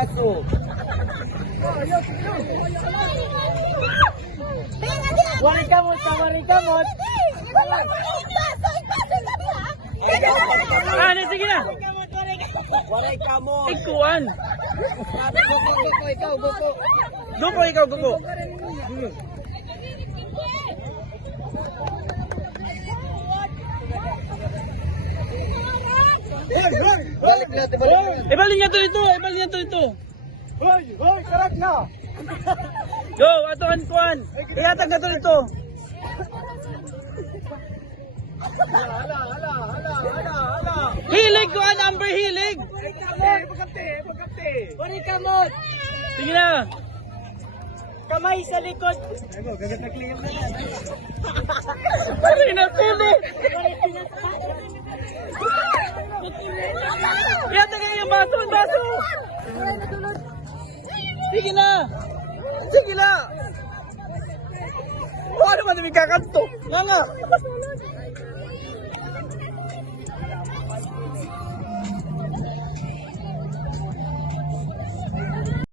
baso. Wari kamot, wari kamot. Sige na. Waray kamot. Ikuan. Buko, ikaw, buko. Buko, ikaw, buko. Ibalik niya to dito, ibalik niya to dito. Hoy, karat na. Go, atuan kuan. Ihatag na to dito. Hala. Hilig kuan, Amber, hilig. Pagkapte. Wari kamot. Sige na. Kamay sa likod. Gagat na clear na yan. Pari na tulo. Yata kayo yung baso. Sige na. Ano man namin kakanto? Nga.